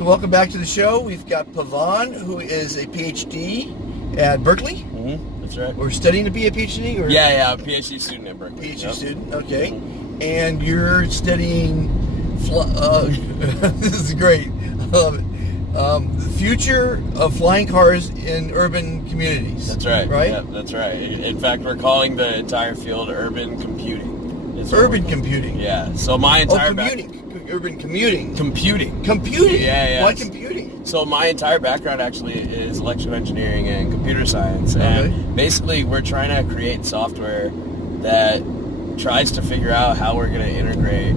So welcome back to the show. We've got Pavan, who is a PhD at Berkeley. Mm-hmm. That's right. Or studying to be a PhD? Or? Yeah, I'm a PhD student at Berkeley. PhD student, okay. And you're studying, this is great, the future of flying cars in urban communities. That's right. Right? Yeah, that's right. In fact, we're calling the entire field urban computing. Urban computing? Yeah. So my entire urban commuting. Computing. Computing? Yeah. Why computing? So my entire background actually is electrical engineering and computer science. And basically we're trying to create software that tries to figure out how we're going to integrate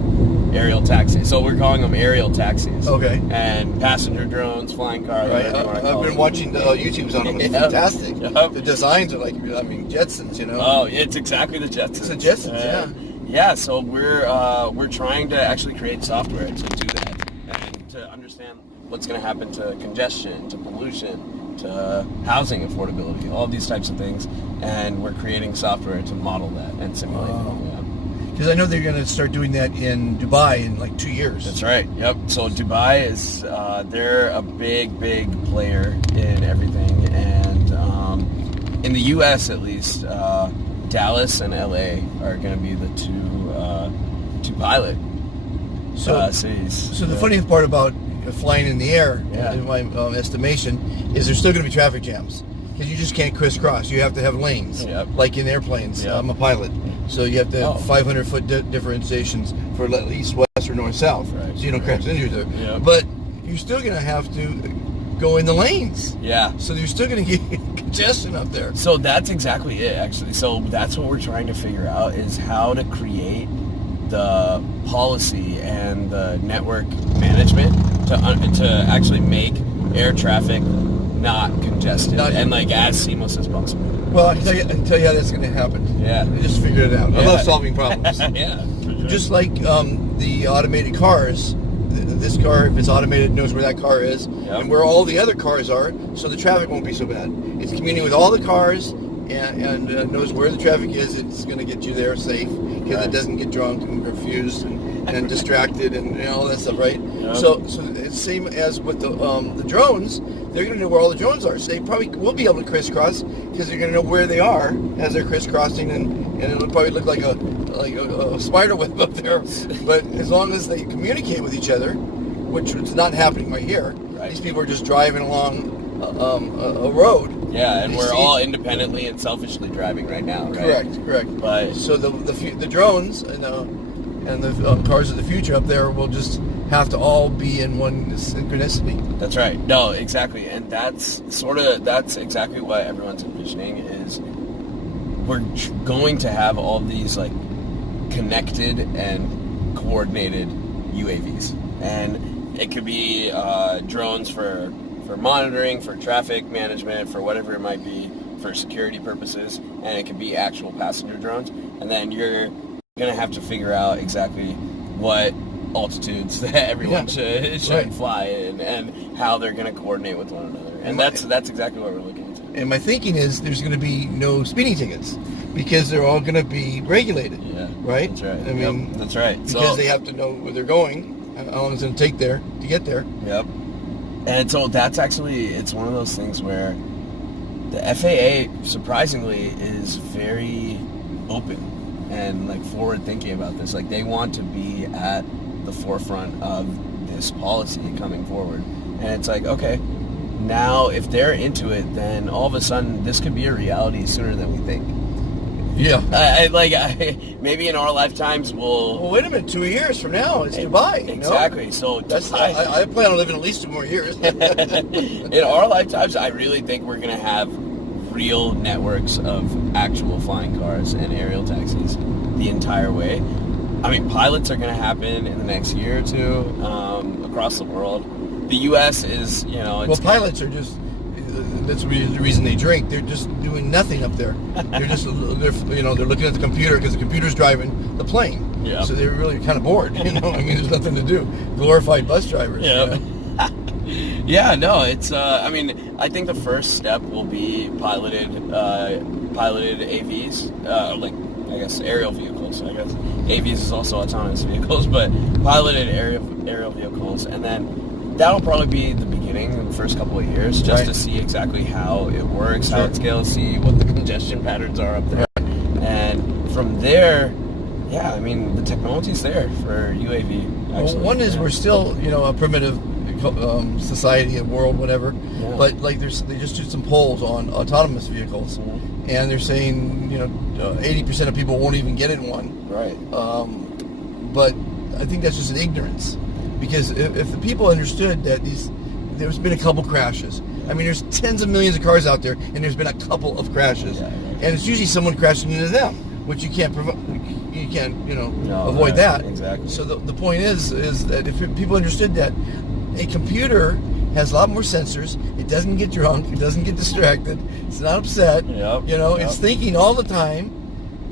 aerial taxis. So we're calling them aerial taxis. Okay. And passenger drones, flying cars. Right. I've been watching the YouTubes on them. It's fantastic. The designs are like, Jetsons, you know? Oh, it's exactly the Jetsons. It's the Jetsons, yeah. Yeah, so we're trying to actually create software to do that and to understand what's going to happen to congestion, to pollution, to housing affordability, all these types of things, and we're creating software to model that and simulate it. Because I know they're going to start doing that in Dubai in like 2 years. That's right. Yep. So Dubai is they're a big player in everything, and in the U.S. at least. Dallas and LA are going to be the two pilot cities. So the funny part about flying in the air, in my estimation, is there's still going to be traffic jams because you just can't crisscross. You have to have lanes, like in airplanes. I'm a pilot, so you have to have 500-foot differentiations for east, west, or north, south, so you don't crash into each other. But you're still going to have to go in the lanes. Yeah. So you're still going to get congestion up there. So that's exactly it, actually. So that's what we're trying to figure out is how to create the policy and the network management to actually make air traffic not congested and like as seamless as possible. Well, I can tell you how that's going to happen. Yeah. You just figure it out. I love solving problems. Yeah. For sure. Just like the automated cars. This car, if it's automated, knows where that car is and where all the other cars are, so the traffic won't be so bad. It's communing with all the cars and knows where the traffic is. It's going to get you there safe because it doesn't get drunk and confused and distracted and all that stuff, right? Yep. So it's same as with the drones. They're going to know where all the drones are, so they probably will be able to crisscross because they're going to know where they are as they're crisscrossing, and it'll probably look like a spider web up there. But as long as they communicate with each other, which is not happening right here, these people are just driving along a road. Yeah, and we're all independently and selfishly driving right now, right? Correct. But so the drones and the cars of the future up there will just have to all be in one synchronicity. That's right. No, exactly. And that's exactly what everyone's envisioning is we're going to have all these like connected and coordinated UAVs. And it could be drones for monitoring, for traffic management, for whatever it might be, for security purposes, and it could be actual passenger drones. And then you're going to have to figure out exactly what altitudes that everyone should fly in and how they're going to coordinate with one another. And that's exactly what we're looking into. And my thinking is there's going to be no speeding tickets because they're all going to be regulated. Yeah. Right? That's right. I mean, that's right. Because they have to know where they're going, how long it's going to take to get there. Yep. And so that's actually, it's one of those things where the FAA, surprisingly, is very open and like forward thinking about this. Like they want to be at the forefront of this policy coming forward. And it's like, okay, now if they're into it, then all of a sudden this could be a reality sooner than we think. Yeah. Maybe in our lifetimes we'll... Well, wait a minute, 2 years from now, it's Dubai. Exactly. No? So I plan on living at least 2 more years. In our lifetimes, I really think we're going to have real networks of actual flying cars and aerial taxis the entire way. I mean, pilots are going to happen in the next year or two across the world. The U.S. is, well, pilots are just... That's the reason they drink. They're just doing nothing up there. They're looking at the computer because the computer's driving the plane. Yeah. So they're really kind of bored. I mean, there's nothing to do. Glorified bus drivers. Yeah. Yeah. No, it's. I think the first step will be piloted AVs, like I guess aerial vehicles. I guess AVs is also autonomous vehicles, but piloted aerial vehicles, and then that'll probably be the beginning in the first couple of years, just Right. to see exactly how it works, how Sure. it scales, see what the congestion patterns are up there. And from there, yeah, I mean, the technology's there for UAV, actually. Well, one is we're still, a primitive society and world, whatever. Yeah. But like, they just did some polls on autonomous vehicles, and they're saying 80% of people won't even get in one. Right. But I think that's just an ignorance, because if the people understood that there's been a couple crashes. I mean, there's tens of millions of cars out there, and there's been a couple of crashes, and it's usually someone crashing into them, which you can't avoid that. Exactly. So the point is that if people understood that a computer has a lot more sensors, it doesn't get drunk, it doesn't get distracted, it's not upset, it's thinking all the time,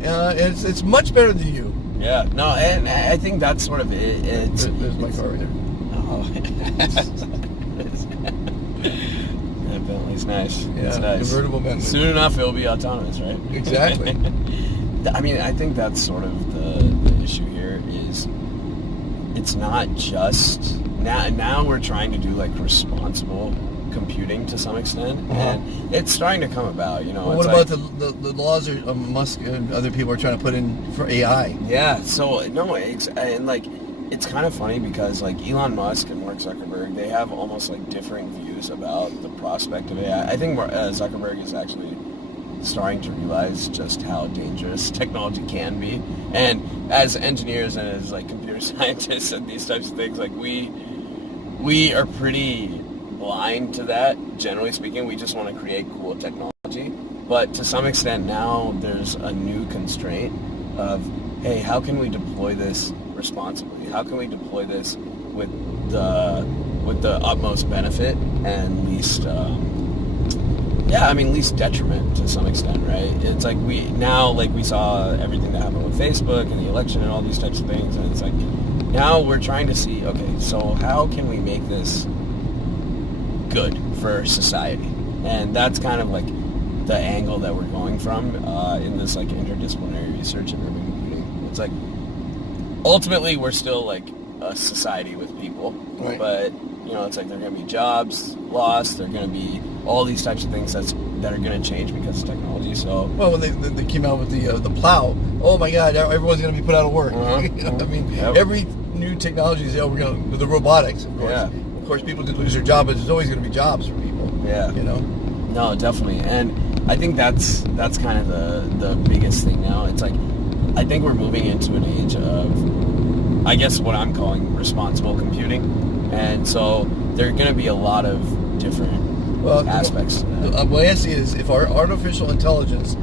and it's much better than you. Yeah, no, and I think that's sort of it. There's my car right there. Oh, that Bentley's nice. Yeah, it's nice. convertible Bentley. Soon enough, it'll be autonomous, right? Exactly. I mean, I think that's sort of the issue here is it's not just now we're trying to do like responsible computing to some extent, and it's starting to come about. Well, what about the laws Musk and other people are trying to put in for AI? Yeah. So no, and like it's kind of funny because like Elon Musk and Mark Zuckerberg, they have almost like differing views about the prospect of AI. I think Zuckerberg is actually starting to realize just how dangerous technology can be, and as engineers and as like computer scientists and these types of things, like we are pretty blind to that. Generally speaking, we just want to create cool technology, but to some extent now there's a new constraint of, hey, how can we deploy this responsibly? How can we deploy this with the utmost benefit and least least detriment to some extent, right? It's like we saw everything that happened with Facebook and the election and all these types of things, and it's like now we're trying to see, okay, so how can we make this good for society? And that's kind of like the angle that we're going from in this like interdisciplinary research and urban computing. It's like ultimately we're still like a society with people, right. But it's like there are going to be jobs lost, there are going to be all these types of things that are going to change because of technology. So when they came out with the plow, oh my God, everyone's going to be put out of work. I mean, every new technology is we're going with the robotics, of course. Yeah. Of course, people could lose their job, but there's always going to be jobs for people. Yeah. No, definitely, and I think that's kind of the biggest thing now. It's like I think we're moving into an age of, I guess, what I'm calling responsible computing, and so there are going to be a lot of different aspects to that. The way I see it is, if our artificial intelligence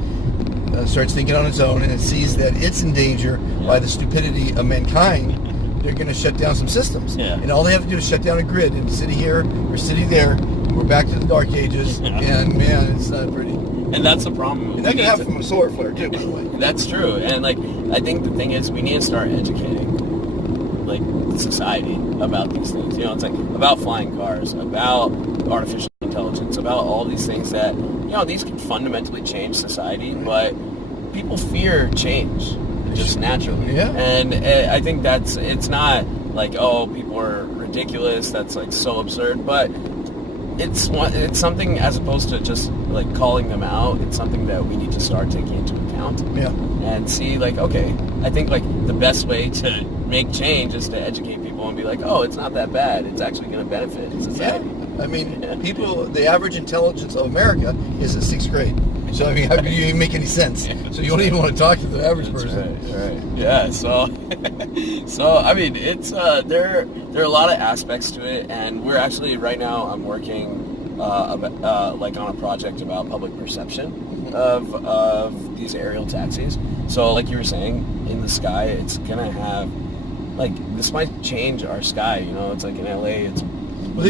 starts thinking on its own and it sees that it's in danger by the stupidity of mankind, they're going to shut down some systems. Yeah. And all they have to do is shut down a grid in city here or city there. We're back to the dark ages, and man, it's not pretty. And that's the problem. And that can happen from a solar flare too, by the way. That's true. And like, I think the thing is, we need to start educating like society about these things. It's like about flying cars, about artificial intelligence, about all these things that these can fundamentally change society, but people fear change just naturally. Yeah. And I think it's not like, oh, people are ridiculous, that's like so absurd, but it's something, as opposed to just like calling them out, it's something that we need to start taking into account. Yeah. And see, like, okay, I think like the best way to make change is to educate people and be like, oh, it's not that bad, it's actually going to benefit society. Yeah. I mean, the average intelligence of America is in 6th grade. So, I mean, how can you even make any sense? So you don't even want to talk to the average person. Right. Yeah, so I mean, it's there are a lot of aspects to it, and we're actually, right now, I'm working like on a project about public perception of these aerial taxis. So, like you were saying, in the sky, it's going to have, like, this might change our sky, it's like in LA, it's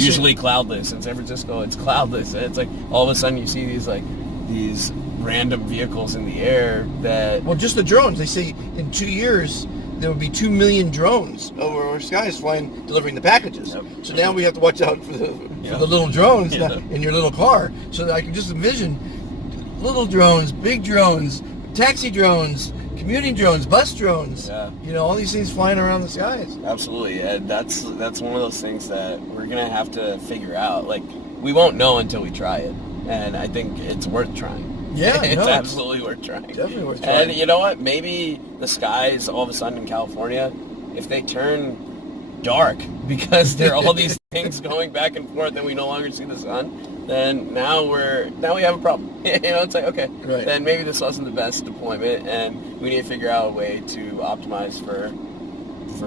usually cloudless. In San Francisco, it's cloudless. And it's like all of a sudden you see these random vehicles in the air that... Well, just the drones. They say in 2 years there will be 2 million drones over our skies flying, delivering the packages. Yep. So now we have to watch out for the little drones in your little car. So that I can just envision little drones, big drones, taxi drones commuting drones, bus drones. Yeah. You know, all these things flying around the skies. Absolutely, and that's one of those things that we're gonna have to figure out. Like, we won't know until we try it, and I think it's worth trying. Yeah, it's absolutely worth trying. Definitely worth trying. And you know what? Maybe the skies all of a sudden in California, if they turn dark because there are all these things going back and forth and we no longer see the sun, then now we have a problem. You know, it's like, okay, right. Then maybe this wasn't the best deployment, and we need to figure out a way to optimize for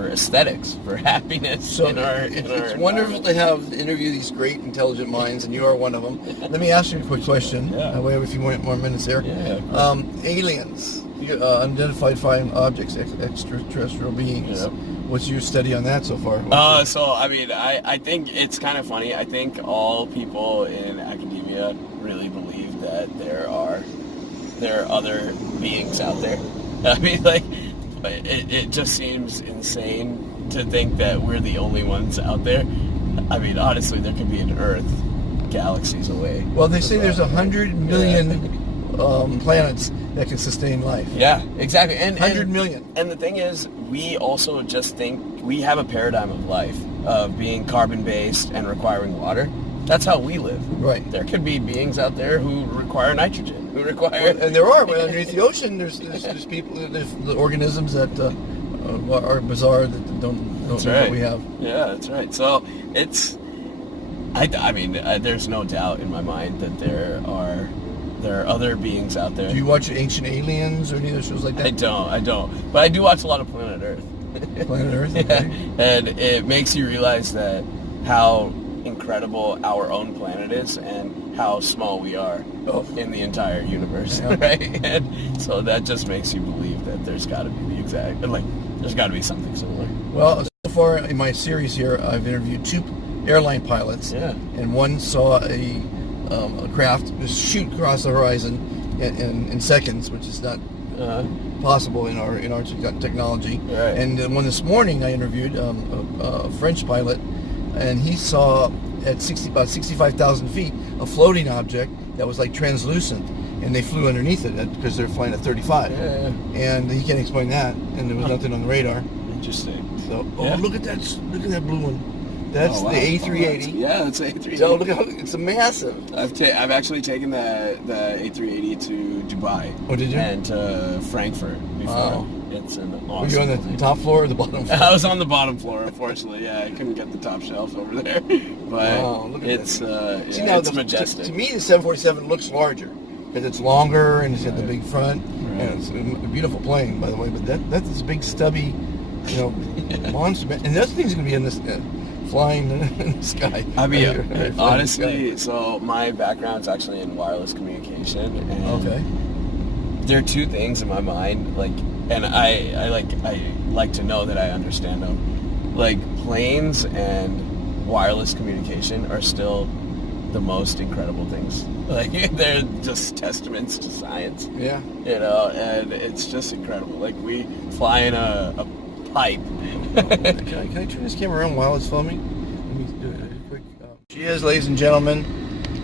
aesthetics, for happiness. So in our it's wonderful to interview these great, intelligent minds, and you are one of them. Let me ask you a quick question. Yeah. We have a few more minutes here. Yeah. Aliens, unidentified flying objects, extraterrestrial beings. Yeah. What's your study on that so far? So I mean, I think it's kind of funny. I think all people in academia really believe that there are other beings out there. I mean, like, it just seems insane to think that we're the only ones out there. I mean, honestly, there could be an Earth galaxies away. Well, they say there's 100 million planets that can sustain life. Yeah, exactly. And 100 million. And the thing is, we also just think we have a paradigm of life of being carbon-based and requiring water. That's how we live. Right. There could be beings out there who require nitrogen, who require... And there are. Underneath the ocean, there's people, there's the organisms that are bizarre, that don't know what we have. Yeah, that's right. So it's... I mean, there's no doubt in my mind that there are other beings out there. Do you watch Ancient Aliens or any other shows like that? I don't. But I do watch a lot of Planet Earth. Planet Earth? Okay. Yeah. And it makes you realize that how incredible our own planet is and how small we are in the entire universe, right? And so that just makes you believe that there's got to be there's got to be something similar. Well, so far in my series here, I've interviewed 2 airline pilots, and one saw a craft just shoot across the horizon in seconds, which is not possible in our technology. Right. And the one this morning I interviewed a French pilot, and he saw at about 65,000 feet a floating object that was like translucent, and they flew underneath it because they're flying at 35. And he can't explain that, and there was nothing on the radar. Interesting. So look at that blue one. That's the A380. Yeah, that's the A380. So look how it's massive. I've actually taken the A380 to Dubai. Oh, did you? And to Frankfurt before. Oh. It's an awesome. Were you on the thing. top floor or the bottom floor? I was on the bottom floor, unfortunately. Yeah, I couldn't get the top shelf over there. But look at it's See, now it's majestic. To me, the 747 looks larger because it's longer and it's got the big front. Right. And it's a beautiful plane, by the way. But that's this big stubby, monster. And the other thing's going to be in this. Flying in the sky. I mean, honestly, so my background's actually in wireless communication, and there are 2 things in my mind, and I like to know that I understand them. Like, planes and wireless communication are still the most incredible things. Like, they're just testaments to science. Yeah. And it's just incredible. Like, we fly in a pipe. Can I turn this camera around while it's filming? Let me do it quick. She is, ladies and gentlemen,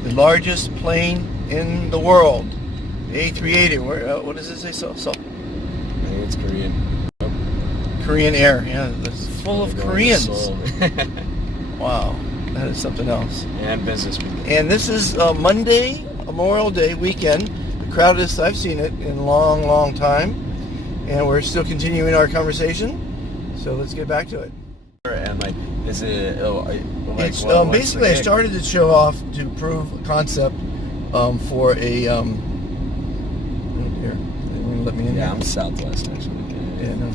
the largest plane in the world. The A380. What does it say? So. I think it's Korean. Korean Air. Yeah, it's full of Koreans. Wow, that is something else. And business people. And this is Monday, Memorial Day weekend. The crowdest I've seen it in a long, long time. And we're still continuing our conversation. So let's get back to it. And is it? It's basically I started to show off to prove a concept for a. Here, let me in. Yeah, I'm Southwest actually. Yeah, no.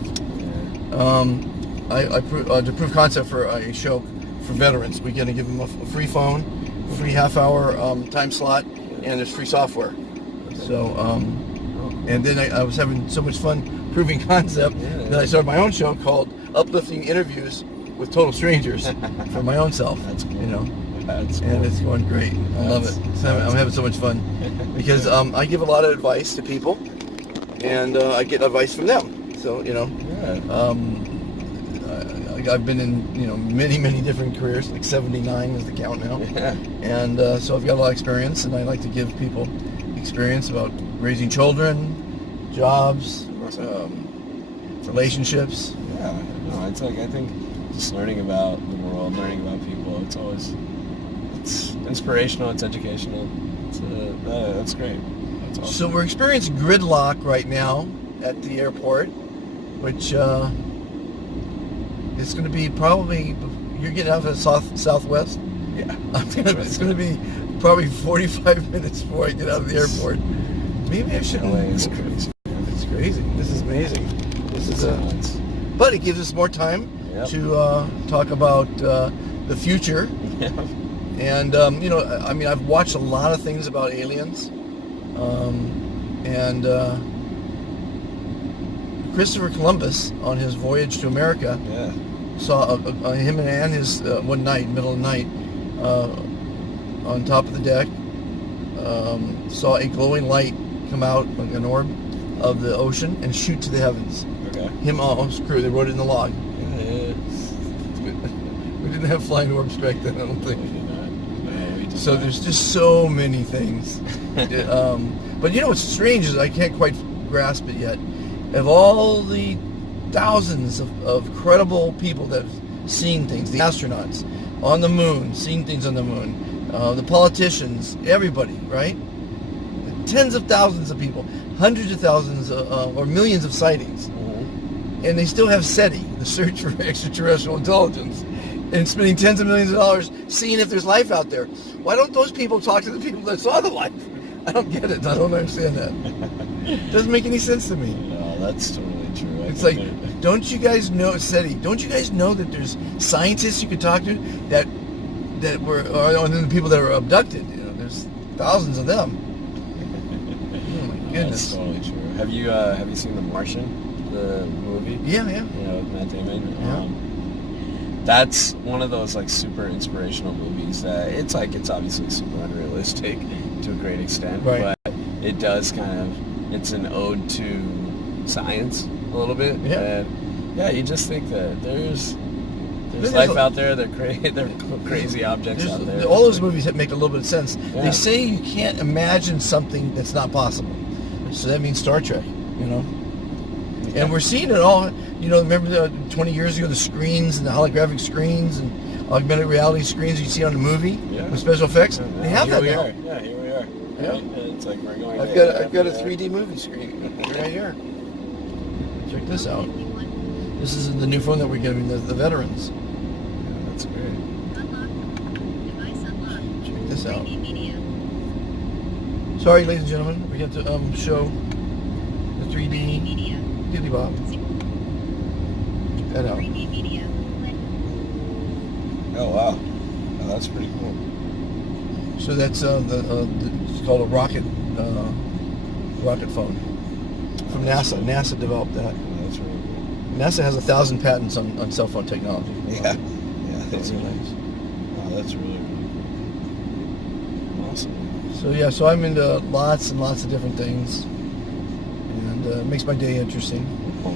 To prove concept for a show for veterans. We're going to give them a free phone, free half-hour time slot, and there's free software. So, and then I was having so much fun proving concept that I started my own show called Uplifting Interviews with Total Strangers for my own self. That's cool. That's cool. And it's going great. I love it. I'm having so much fun because I give a lot of advice to people, and I get advice from them. So I've been in many different careers, like 79 is the count now. And so I've got a lot of experience, and I like to give people experience about raising children, jobs, relationships. Yeah, no, it's like, I think just learning about the world, learning about people, it's inspirational, it's educational. That's great. That's awesome. So we're experiencing gridlock right now at the airport, which it's going to be probably, you're getting out of the southwest? Yeah. It's going to be probably 45 minutes before I get out of the airport. Maybe I should. LA is crazy. It's crazy. This is amazing. This is nuts. But it gives us more time to talk about the future. Yeah. And I mean, I've watched a lot of things about aliens, and Christopher Columbus on his voyage to America saw him and his one night, middle of the night, on top of the deck, saw a glowing light come out, like an orb, of the ocean and shoot to the heavens. Okay. Him, his crew, they wrote it in the log. We didn't have flying orbs back then, I don't think. So there's just so many things. But what's strange is I can't quite grasp it yet. Of all the thousands of credible people that have seen things, the astronauts on the moon, seeing things on the moon, the politicians, everybody, right? Tens of thousands of people, hundreds of thousands or millions of sightings. Mm-hmm. And they still have SETI, the search for extraterrestrial intelligence, and spending tens of millions of dollars seeing if there's life out there. Why don't those people talk to the people that saw the life? I don't get it. I don't understand that. It doesn't make any sense to me. No, that's totally true. It's like, don't you guys know, SETI, don't you guys know that there's scientists you could talk to that were, and then the people that are abducted, there's thousands of them. Oh my goodness. That's totally true. Have you seen The Martian, the movie? Yeah. With Matt Damon. Yeah. That's one of those like super inspirational movies that it's obviously super unrealistic to a great extent, right. But it does it's an ode to science a little bit. Yeah. And you just think that there's life out there. They're crazy objects out there. All those movies make a little bit of sense. Yeah. They say you can't imagine something that's not possible. So that means Star Trek, Yeah. And we're seeing it all. Remember 20 years ago, the screens and the holographic screens and augmented reality screens you see on the movie with special effects? They have that now. Yeah, here we are. Yeah. And it's like we're going. I've got a 3D movie screen right here. Check this out. This is the new phone that we're giving the veterans. Yeah, that's great. Check this out. Sorry, ladies and gentlemen, we got to show the 3D Dilly Bob. Check that out. Oh wow, that's pretty cool. So that's it's called a rocket phone from NASA. NASA developed that. That's really cool. NASA has 1,000 patents on cell phone technology. Yeah, that's really nice. nice. Oh, that's really cool. Awesome. So I'm into lots and lots of different things, and it makes my day interesting. Oh,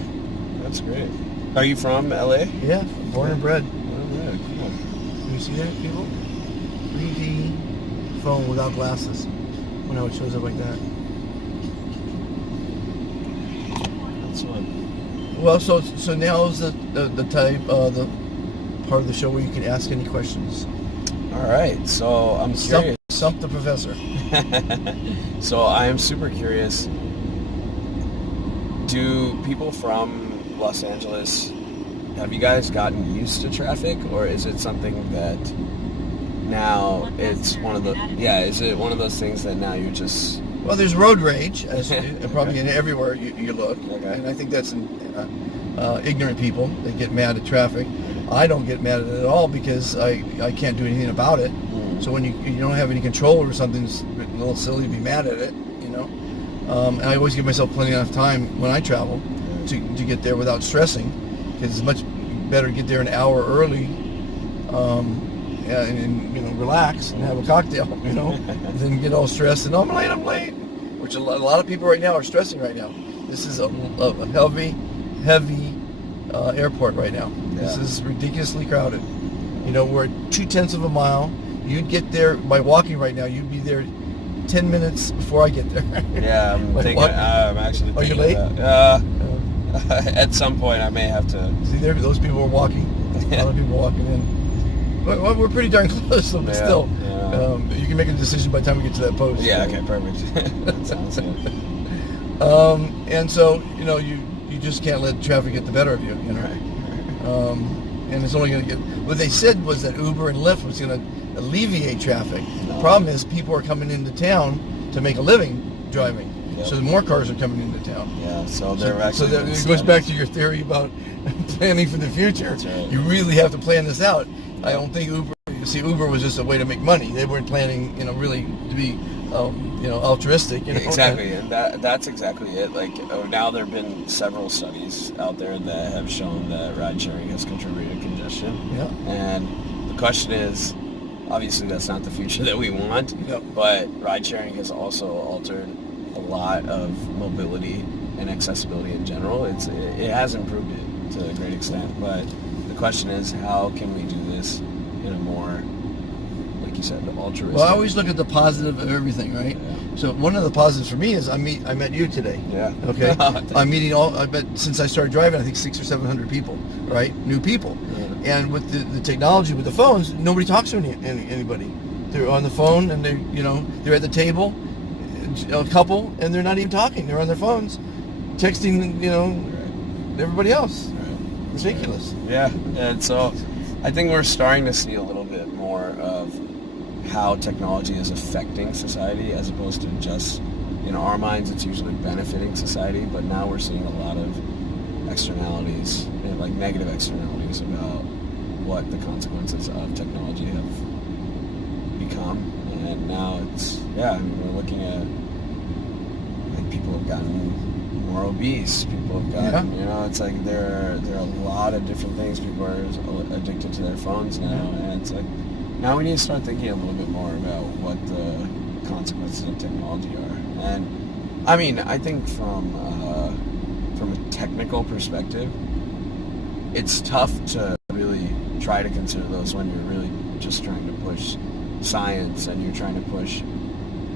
that's great. Are you from LA? Yeah, born and bred. Oh, yeah, cool. You see that, people? 3D phone without glasses. When it shows up like that. That's fun. Well, so now's the type the part of the show where you can ask any questions. All right, so I'm curious. Stump the professor. So I am super curious. Do people from Los Angeles, have you guys gotten used to traffic, or is it something that now it's is it one of those things that now you're just... Well, there's road rage, as probably in everywhere you look, okay. And I think that's ignorant people that get mad at traffic. I don't get mad at it at all because I can't do anything about it. So when you don't have any control over something, it's a little silly to be mad at it, And I always give myself plenty enough time when I travel to get there without stressing, because it's much better to get there an hour early and relax and have a cocktail, than get all stressed and I'm late, which a lot of people right now are stressing right now. This is a heavy airport right now. Yeah. This is ridiculously crowded. We're at 0.2 of a mile. You'd get there by walking right now. You'd be there 10 minutes before I get there. Yeah, I'm Like thinking. what? I'm actually Are you thinking late? that. At some point, I may have to. See, there, those people are walking. A lot of people walking in. But well, we're pretty darn close, but still. Yeah. You can make a decision by the time we get to that post. Yeah. Okay. Perfect. That sounds good. And so, you just can't let traffic get the better of you, Right. And it's only going to get... What they said was that Uber and Lyft was going to alleviate traffic. The problem is people are coming into town to make a living driving. Yep. So more cars are coming into town. Yeah, so they're actually... So it goes back to your theory about planning for the future. That's right. You really have to plan this out. I don't think Uber was just a way to make money. They weren't planning, really to be, altruistic. Exactly, and that's exactly it. Like, now there have been several studies out there that have shown that ride sharing has contributed to congestion. Yeah. And the question is, obviously that's not the future that we want, Yep. but ride sharing has also altered a lot of mobility and accessibility in general. It has improved it to a great extent, but the question is, how can we do this in a more, like you said, altruistic? Well, I always look at the positive of everything, right? Yeah. So one of the positives for me is I met you today. Yeah. Okay. I'm meeting I bet since I started driving, I think 600 or 700 people, right? New people. Yeah. And with the technology, with the phones, nobody talks to anybody. They're on the phone and they're at the table, a couple, and they're not even talking. They're on their phones, texting, everybody else. Right. Ridiculous. Yeah, and so I think we're starting to see a little bit more of how technology is affecting society, as opposed to just, in our minds, it's usually benefiting society, but now we're seeing a lot of externalities, like negative externalities about what the consequences of technology have become. And now we're looking at, like, people have gotten more obese, people have gotten, it's like there are a lot of different things. People are addicted to their phones now, and it's like, now we need to start thinking a little bit more about what the consequences of technology are. And I mean, I think from a technical perspective, it's tough to really try to consider those when you're really just trying to push science and you're trying to push,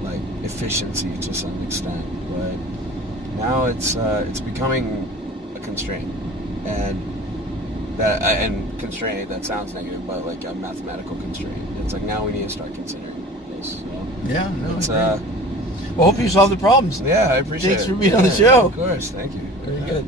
like, efficiency to some extent. But now it's becoming a constraint, and constraint, that sounds negative, but like a mathematical constraint. It's like, now we need to start considering this. So Yeah. No. it's well, hope you solve the problems. yeah, I appreciate it. Thanks for being on the show. Of course, thank you. Very good.